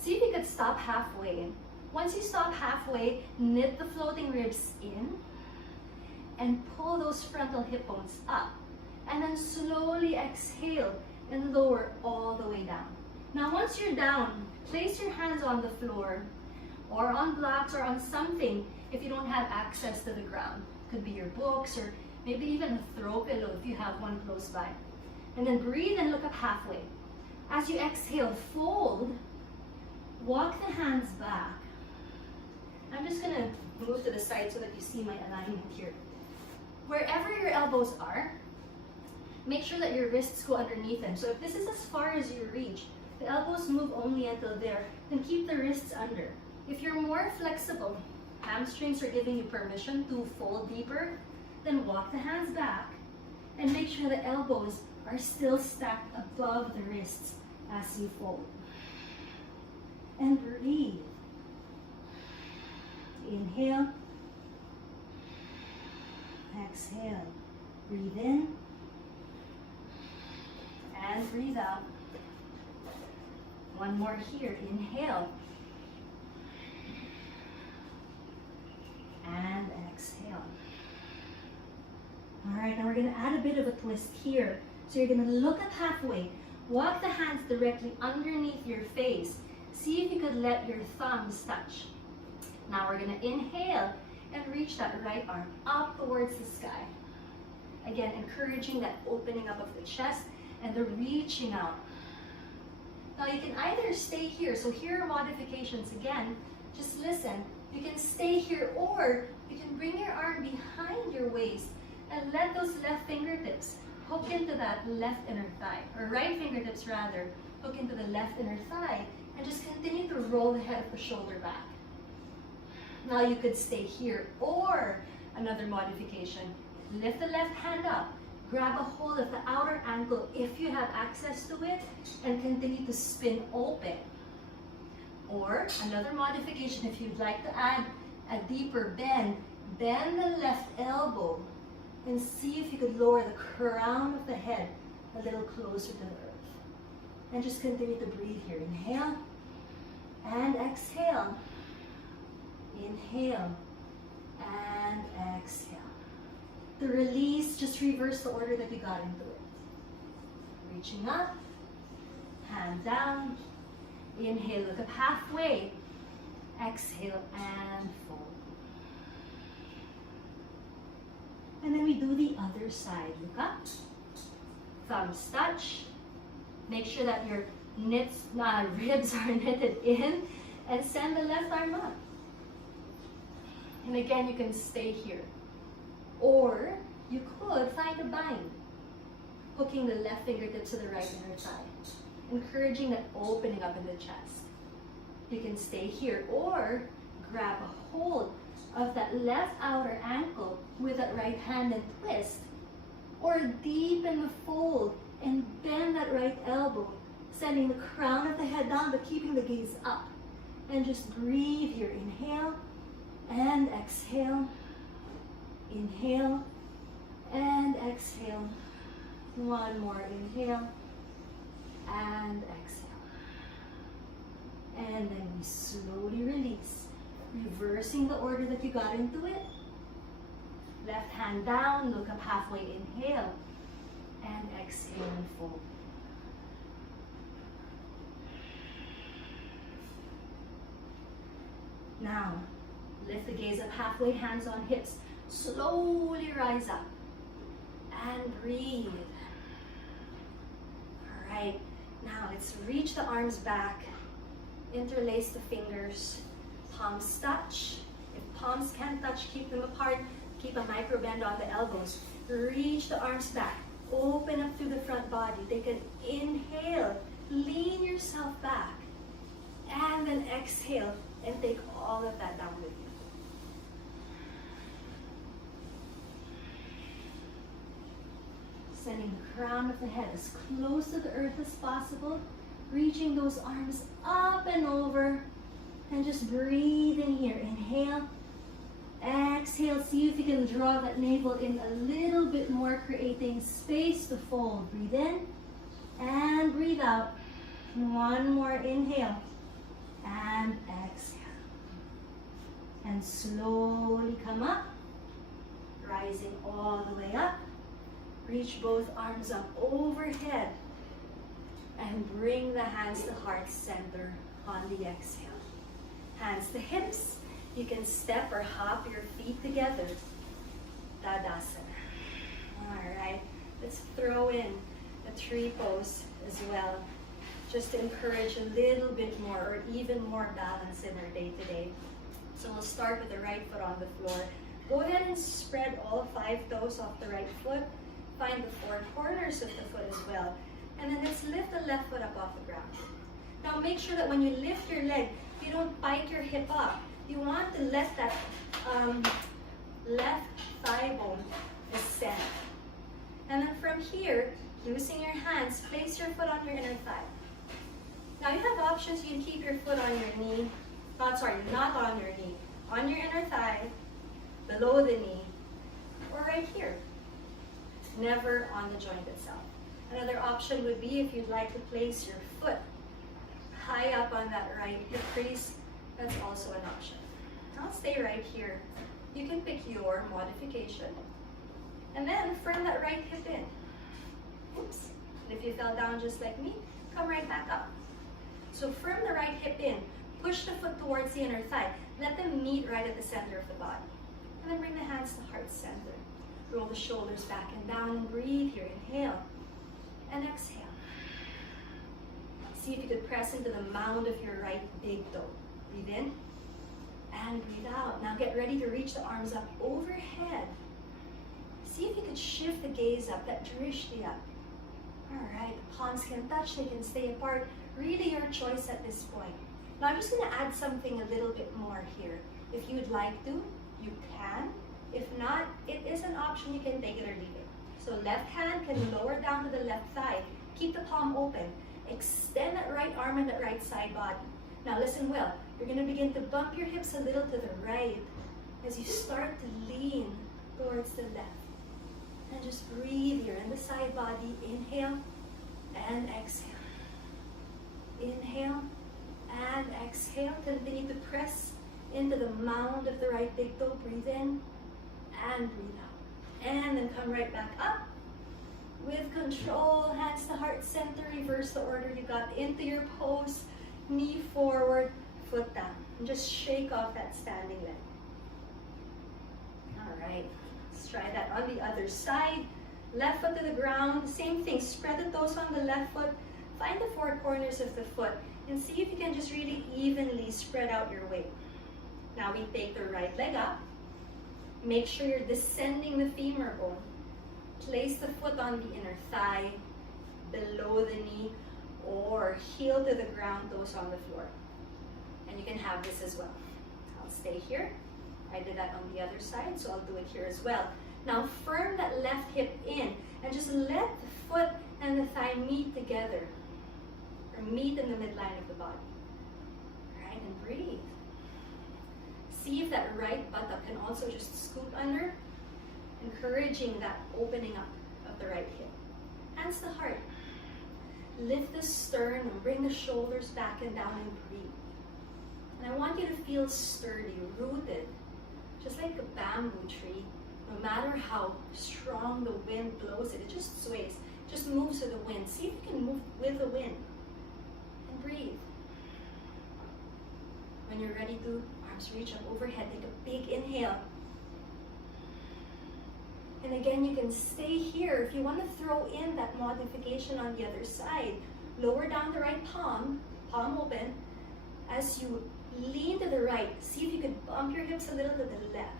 See if you could stop halfway. Once you stop halfway, knit the floating ribs in and pull those frontal hip bones up. And then slowly exhale and lower all the way down. Now once you're down, place your hands on the floor or on blocks or on something if you don't have access to the ground. Could be your books or Maybe even a throw pillow if you have one close by. And then breathe and look up halfway. As you exhale, fold. Walk the hands back. I'm just going to move to the side so that you see my alignment here. Wherever your elbows are, make sure that your wrists go underneath them. So if this is as far as you reach, the elbows move only until there, then keep the wrists under. If you're more flexible, hamstrings are giving you permission to fold deeper, then walk the hands back and make sure the elbows are still stacked above the wrists as you fold. And breathe. Inhale. Exhale. Breathe in. And breathe out. One more here. Inhale. And exhale. All right, now we're going to add a bit of a twist here. So you're going to look up halfway. Walk the hands directly underneath your face. See if you could let your thumbs touch. Now we're going to inhale and reach that right arm up towards the sky. Again, encouraging that opening up of the chest and the reaching out. Now you can either stay here. So here are modifications again. Just listen. You can stay here, or you can bring your arm behind your waist and let those left fingertips hook into that left inner thigh, or right fingertips rather, hook into the left inner thigh, and just continue to roll the head of the shoulder back. Now you could stay here, or another modification. Lift the left hand up, grab a hold of the outer ankle if you have access to it, and continue to spin open. Or another modification, if you'd like to add a deeper bend, bend the left elbow and see if you could lower the crown of the head a little closer to the earth. And just continue to breathe here. Inhale and exhale. Inhale and exhale. To release, just reverse the order that you got into it. Reaching up, hand down. Inhale, look up halfway. Exhale and fold. And then we do the other side. Look up. Thumbs touch. Make sure that your ribs are knitted in. And send the left arm up. And again, you can stay here. Or you could find a bind. Hooking the left fingertips to the right inner thigh. Encouraging that opening up in the chest. You can stay here or grab a hold of that left outer ankle with that right hand and twist. Or deepen the fold and bend that right elbow, sending the crown of the head down but keeping the gaze up. And just breathe here. Inhale and exhale. Inhale and exhale. One more. Inhale and exhale. And then we slowly release, reversing the order that you got into it. Left hand down, look up halfway, inhale, and exhale and fold. Now, lift the gaze up halfway, hands on hips. Slowly rise up and breathe. All right. Now let's reach the arms back, interlace the fingers, palms touch. If palms can't touch, keep them apart. Keep a micro bend on the elbows. Reach the arms back, open up through the front body. Take an inhale, lean yourself back, and then exhale and take all of that down with you. Sending the crown of the head as close to the earth as possible, reaching those arms up and over, and just breathe in here. Inhale, exhale. See if you can draw that navel in a little bit more, creating space to fold. Breathe in and breathe out. One more inhale and exhale. And slowly come up, rising all the way up. Reach both arms up overhead and bring the hands to heart center on the exhale. Hands to hips. You can step or hop your feet together. Tadasana. Alright, let's throw in the tree pose as well, just to encourage a little bit more or even more balance in our day-to-day. So we'll start with the right foot on the floor. Go ahead and spread all 5 toes off the right foot. Find the 4 corners of the foot as well. And then let's lift the left foot up off the ground. Now make sure that when you lift your leg, you don't bite your hip up. You want to let that left thigh bone descend. And then from here, using your hands, place your foot on your inner thigh. Now you have options. You can keep your foot on your knee. Not on your knee. On your inner thigh, below the knee, or right here. Never on the joint itself. Another option would be if you'd like to place your foot high up on that right hip crease, that's also an option. I'll stay right here. You can pick your modification. And then firm that right hip in. Oops. And if you fell down just like me, come right back up. So firm the right hip in. Push the foot towards the inner thigh. Let them meet right at the center of the body. And then bring the hands to heart center. Roll the shoulders back and down and breathe here. Inhale and exhale. See if you could press into the mound of your right big toe. Breathe in and breathe out. Now get ready to reach the arms up overhead. See if you could shift the gaze up, that drishti up. Alright, the palms can touch, they can stay apart. Really your choice at this point. Now I'm just going to add something a little bit more here. If you would like to, you can. If not, it is an option, you can take it or leave it. So left hand can lower down to the left thigh. Keep the palm open. Extend that right arm and that right side body. Now listen well. You're going to begin to bump your hips a little to the right as you start to lean towards the left. And just breathe here in the side body. Inhale and exhale. Inhale and exhale. Continue to press into the mound of the right big toe. Breathe in and breathe out. And then come right back up. With control, hands to heart center. Reverse the order you got into your pose. Knee forward, foot down. And just shake off that standing leg. Alright, let's try that on the other side. Left foot to the ground. Same thing, spread the toes on the left foot. Find the 4 corners of the foot. And see if you can just really evenly spread out your weight. Now we take the right leg up. Make sure you're descending the femur bone. Place the foot on the inner thigh, below the knee, or heel to the ground, toes on the floor. And you can have this as well. I'll stay here. I did that on the other side, so I'll do it here as well. Now firm that left hip in and just let the foot and the thigh meet together, or meet in the midline of the body. All right, and breathe. See if that right buttock can also just scoot under, encouraging that opening up of the right hip. Hands to heart. Lift the sternum, bring the shoulders back and down and breathe. And I want you to feel sturdy, rooted, just like a bamboo tree. No matter how strong the wind blows it just sways, just moves with the wind. See if you can move with the wind. And breathe. When you're ready to, arms reach up overhead, take a big inhale. And again, you can stay here. If you want to throw in that modification on the other side, lower down the right palm, palm open. As you lean to the right, see if you can bump your hips a little to the left.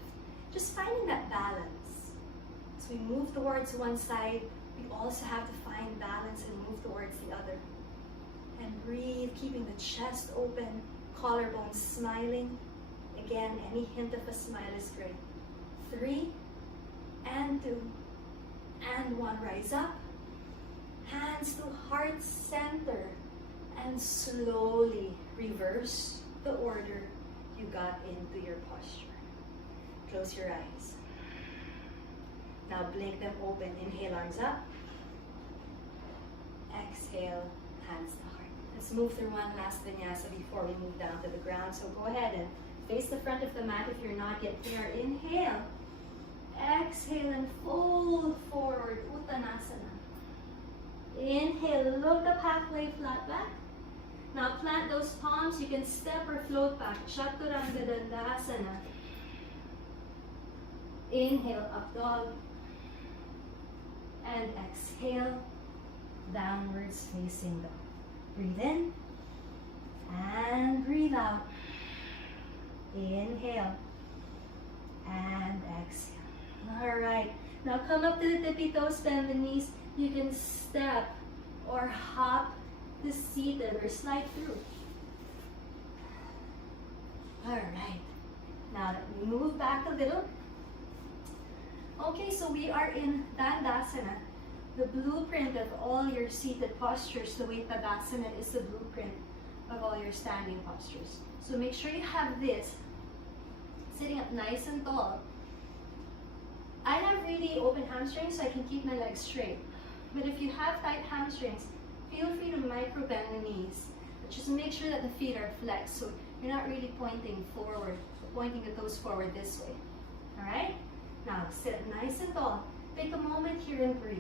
Just finding that balance. As we move towards one side, we also have to find balance and move towards the other. And breathe, keeping the chest open, collarbone smiling. Again, any hint of a smile is great. 3, and 2, and 1. Rise up. Hands to heart center. And slowly reverse the order you got into your posture. Close your eyes. Now blink them open. Inhale, arms up. Exhale, hands to heart. Let's move through one last vinyasa before we move down to the ground. So go ahead and face the front of the mat if you're not yet there. Inhale. Exhale and fold forward, Uttanasana. Inhale, look up halfway, flat back. Now plant those palms, you can step or float back. Chaturanga Dandasana. Inhale, up dog. And exhale, downwards facing dog. Breathe in and breathe out. Inhale and exhale. All right, now come up to the tippy toes, bend the knees. You can step or hop the seated or slide through. All right, now let me move back a little. Okay, so we are in Dandasana, the blueprint of all your seated postures. The way Tadasana is the blueprint of all your standing postures. So make sure you have this sitting up nice and tall. I have really open hamstrings, so I can keep my legs straight. But if you have tight hamstrings, feel free to micro bend the knees. But just make sure that the feet are flexed, so you're not really pointing forward, pointing the toes forward this way. All right? Now sit up nice and tall. Take a moment here and breathe.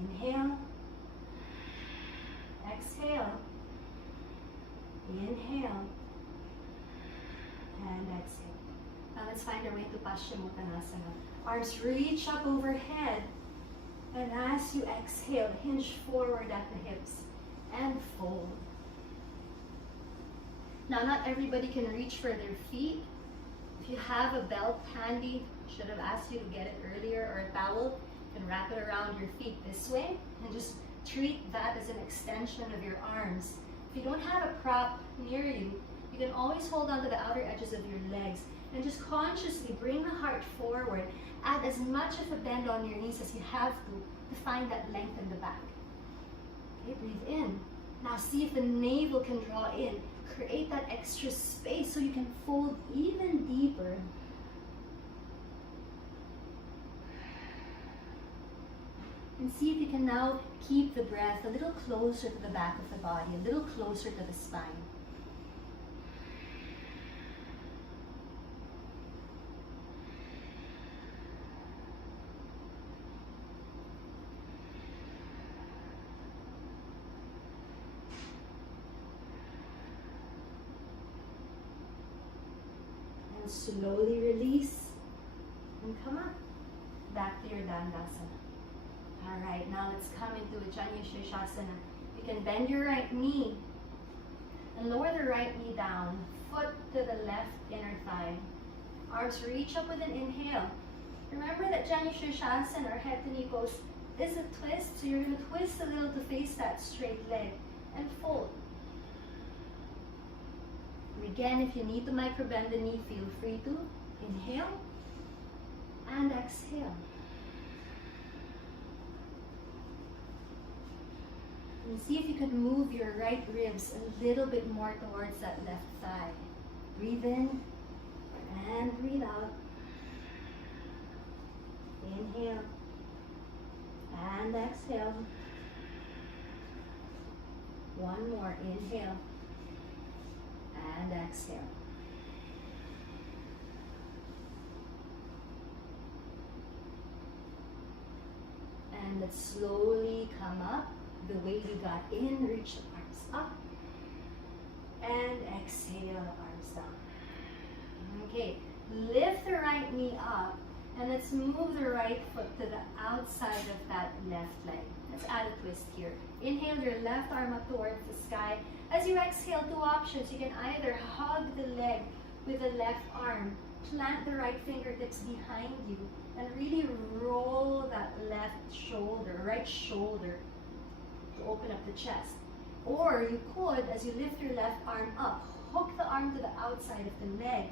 Inhale. Exhale. Inhale. And exhale. Now let's find our way to Paschimottanasana. Arms reach up overhead. And as you exhale, hinge forward at the hips and fold. Now not everybody can reach for their feet. If you have a belt handy, should have asked you to get it earlier, or a towel, you can wrap it around your feet this way and just treat that as an extension of your arms. If you don't have a prop near you, you can always hold onto the outer edges of your legs and just consciously bring the heart forward. Add as much of a bend on your knees as you have to find that length in the back. Okay, breathe in. Now see if the navel can draw in. Create that extra space so you can fold even deeper. And see if you can now keep the breath a little closer to the back of the body, a little closer to the spine. And slowly release and come up back to your Dandasana. All right, now let's come into a Janu-Shirshasana. You can bend your right knee and lower the right knee down. Foot to the left inner thigh. Arms reach up with an inhale. Remember that Janu-Shirshasana, or head to knee pose, is a twist. So you're going to twist a little to face that straight leg and fold. And again, if you need to micro bend the knee, feel free to. Inhale and exhale. And see if you could move your right ribs a little bit more towards that left thigh. Breathe in and breathe out. Inhale and exhale. One more. Inhale and exhale. And let's slowly come up. The way you got in, reach the arms up. And exhale, arms down. Okay, lift the right knee up. And let's move the right foot to the outside of that left leg. Let's add a twist here. Inhale your left arm up towards the sky. As you exhale, two options. You can either hug the leg with the left arm, plant the right fingertips behind you, and really roll that left shoulder, right shoulder, to open up the chest. Or you could, as you lift your left arm up, hook the arm to the outside of the leg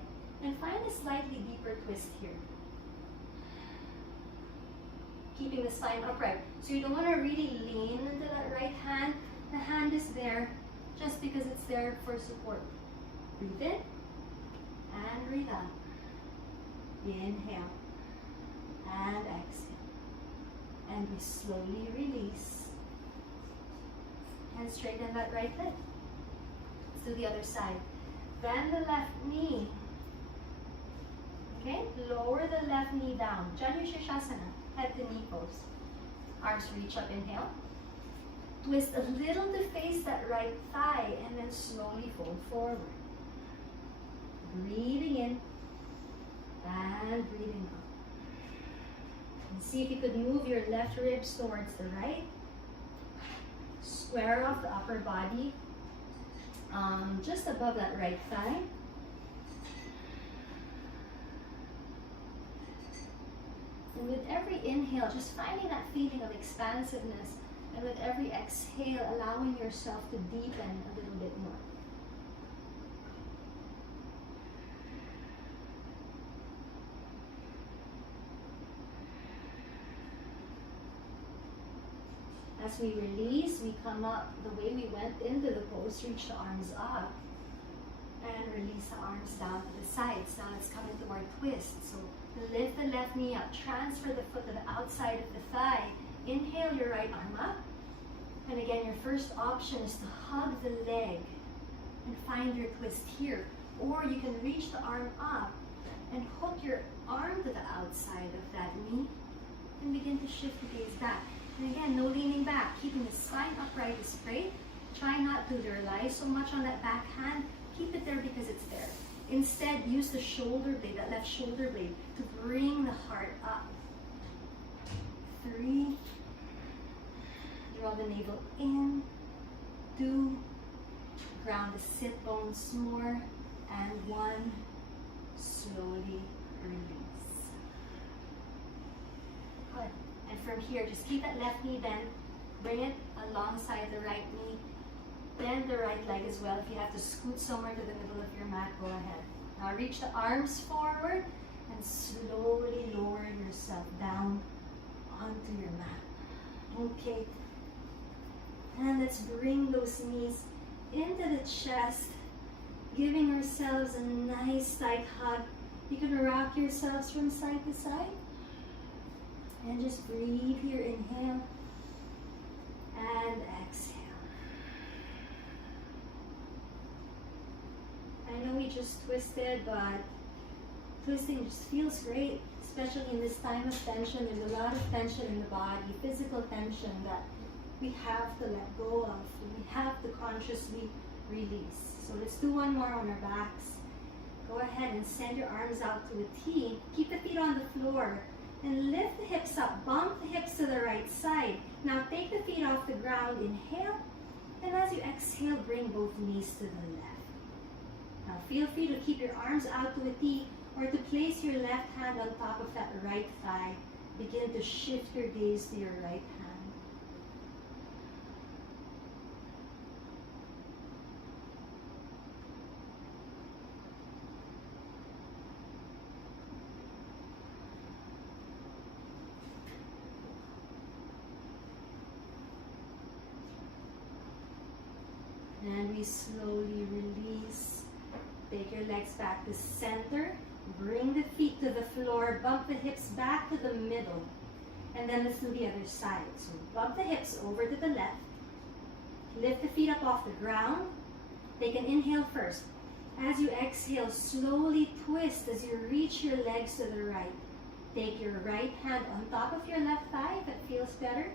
and find a slightly deeper twist here. Keeping the spine upright. So you don't want to really lean into that right hand. The hand is there just because it's there for support. Breathe in and breathe out. Inhale and exhale. And we slowly release. And straighten that right leg. Let's do the other side. Bend the left knee. Okay, lower the left knee down. Janu-Shirshasana, head to knee pose. Arms reach up, inhale. Twist a little to face that right thigh and then slowly fold forward. Breathing in and breathing out. And see if you could move your left ribs towards the right. Square off the upper body, just above that right thigh. And with every inhale, just finding that feeling of expansiveness. And with every exhale, allowing yourself to deepen a little bit more. As we release, we come up the way we went into the pose, reach the arms up, and release the arms down to the sides. Now let's come into our twist. So lift the left knee up, transfer the foot to the outside of the thigh. Inhale your right arm up. And again, your first option is to hug the leg and find your twist here. Or you can reach the arm up and hook your arm to the outside of that knee and begin to shift the gaze back. And again, no leaning back, keeping the spine upright and straight. Try not to rely so much on that back hand. Keep it there because it's there. Instead, use the shoulder blade, that left shoulder blade, to bring the heart up. 3. Draw the navel in. 2. Ground the sit bones more. And 1. Slowly release. Good. And from here, just keep that left knee bent. Bring it alongside the right knee. Bend the right leg as well. If you have to scoot somewhere to the middle of your mat, go ahead. Now reach the arms forward and slowly lower yourself down onto your mat. Okay. And let's bring those knees into the chest, giving ourselves a nice tight hug. You can rock yourselves from side to side. And just breathe here, inhale and exhale. I know we just twisted, but twisting just feels great, especially in this time of tension. There's a lot of tension in the body, physical tension that we have to let go of. We have to consciously release. So let's do one more on our backs. Go ahead and send your arms out to a T. Keep the feet on the floor. And lift the hips up, bump the hips to the right side. Now take the feet off the ground, inhale. And as you exhale, bring both knees to the left. Now feel free to keep your arms out to a T or to place your left hand on top of that right thigh. Begin to shift your gaze to your right hand. And we slowly release. Take your legs back to center. Bring the feet to the floor. Bump the hips back to the middle. And then let's do the other side. So bump the hips over to the left. Lift the feet up off the ground. Take an inhale first. As you exhale, slowly twist as you reach your legs to the right. Take your right hand on top of your left thigh if it feels better.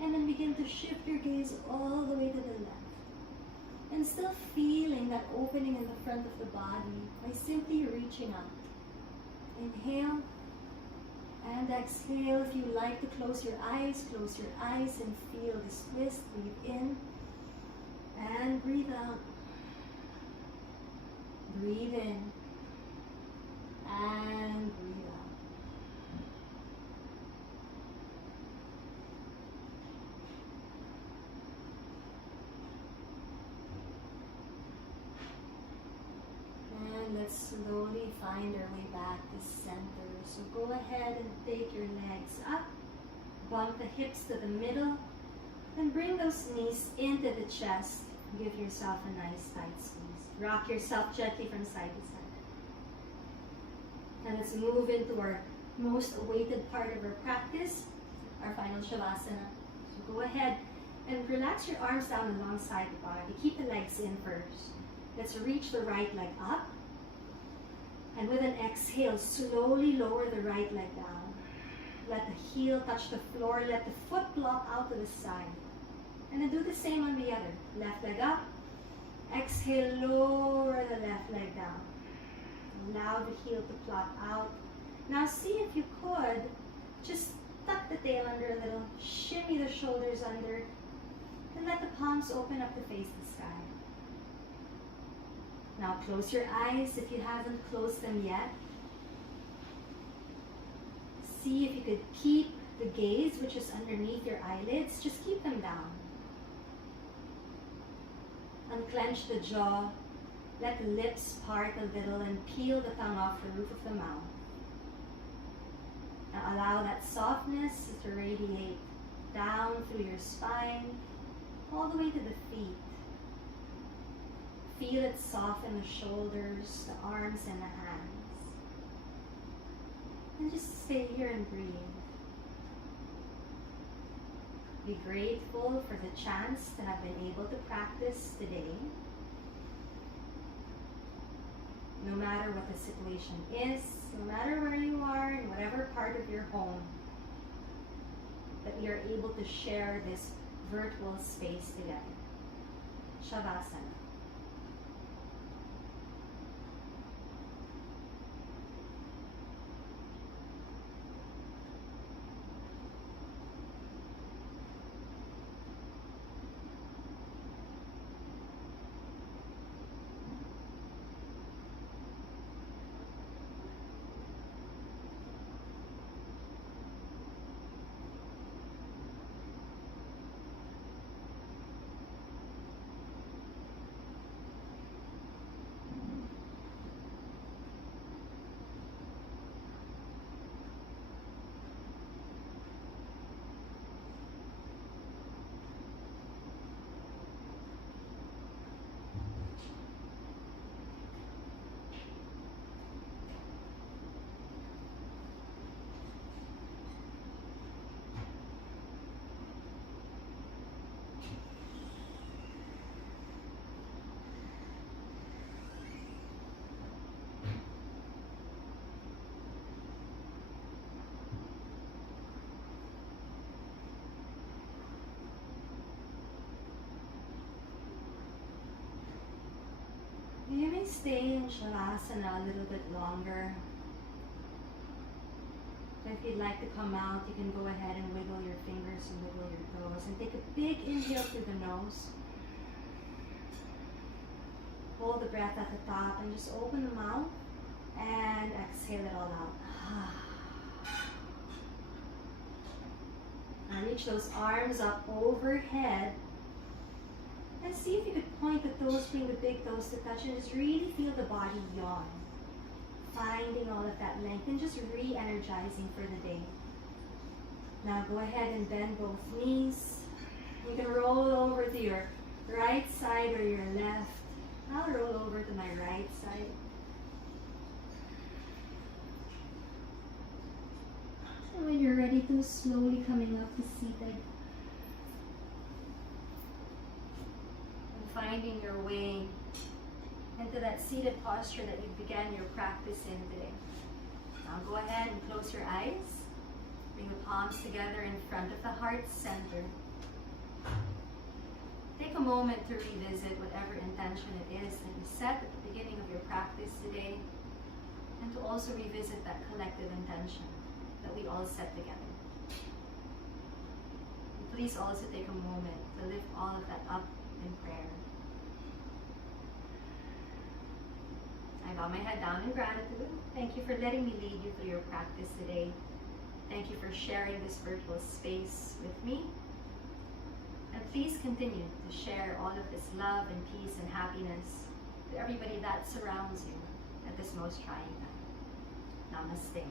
And then begin to shift your gaze all the way to the left. And still feeling that opening in the front of the body by simply reaching out. Inhale and exhale. If you like to close your eyes and feel this twist. Breathe in and breathe out. Breathe in and breathe out. And let's slowly find our way back to center. So go ahead and take your legs up. Bump the hips to the middle. And bring those knees into the chest. Give yourself a nice tight squeeze. Rock yourself gently from side to side. And let's move into our most awaited part of our practice, our final Savasana. So go ahead and relax your arms down alongside the body. Keep the legs in first. Let's reach the right leg up. And with an exhale, slowly lower the right leg down. Let the heel touch the floor. Let the foot block out to the side. And then do the same on the other. Left leg up. Exhale, lower the left leg down. Allow the heel to plop out. Now see if you could, just Tuck the tail under a little, shimmy the shoulders under, and let the palms open up to face the sky. Now close your eyes if you haven't closed them yet. See if you could keep the gaze, which is underneath your eyelids, just keep them down. Unclench the jaw, let the lips part a little, and peel the tongue off the roof of the mouth. Now allow that softness to radiate down through your spine, all the way to the feet. Feel it soften the shoulders, the arms, and the hands. And just stay here and breathe. Be grateful for the chance to have been able to practice today. No matter what the situation is, no matter where you are, in whatever part of your home, that we are able to share this virtual space together. Savasana. You may stay in Savasana a little bit longer. If you'd like to come out, you can go ahead and wiggle your fingers and wiggle your toes. And take a big inhale through the nose. Hold the breath at the top and just open the mouth and exhale it all out. Now reach those arms up overhead. And see if you could point the toes, bring the big toes to touch, and just really feel the body yawn. Finding all of that length and just re-energizing for the day. Now go ahead and bend both knees. You can roll over to your right side or your left. I'll roll over to my right side. And when you're ready to, slowly coming up to seated. Finding your way into that seated posture that you began your practice in today. Now go ahead and close your eyes. Bring the palms together in front of the heart center. Take a moment to revisit whatever intention it is that you set at the beginning of your practice today, and to also revisit that collective intention that we all set together. And please also take a moment to lift all of that up in prayer. I bow my head down in gratitude. Thank you for letting me lead you through your practice today. Thank you for sharing this virtual space with me. And please continue to share all of this love and peace and happiness to everybody that surrounds you at this most trying time. Namaste.